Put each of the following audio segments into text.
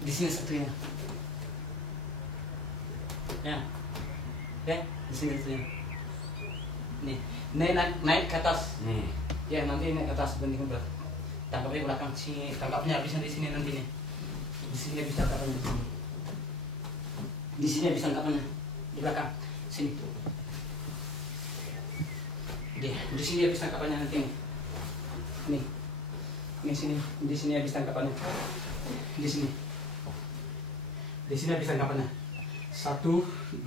Di sini satunya. Ya. Ya, di sini satunya. Nih, naik ke atas. Nih. Ya, nanti naik ke atas banding berat. Tangkapnya belakang sini, tangkapnya habisnya di sini nanti nih. Di sini habis tangkapannya di sini. Di sini habis tangkapannya di belakang sini. Di sini habis tangkapannya nanti nih. Nih. Di sini habis tangkapannya. Di sini. Di sini habis tangkapannya. 1, 2,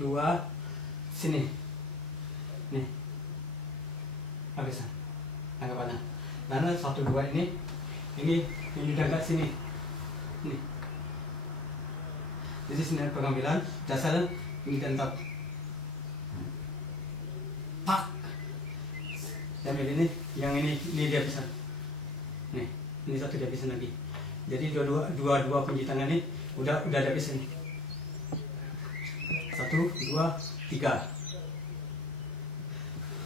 sini. Nih. Habis tangkapannya. Karena 1, 2 ini dekat sini. Nih. Jadi sini pengambilan dasar ini tentang pak. Ambil ini, yang ini dia bisa. Nih, ini satu dia bisa lagi. Jadi dua kunci tangan ini udah ada bisa nih. 1, 2, 3.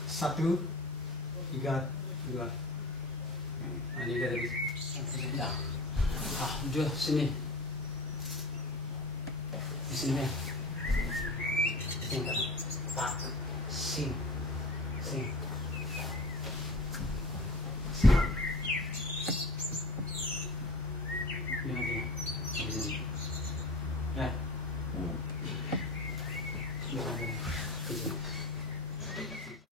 1, 3, 2. Nah, ini udah ada bisa. Ya. Jual sini. Di sini ya. Tinggal. Pak. Sing. Ini lagi ya.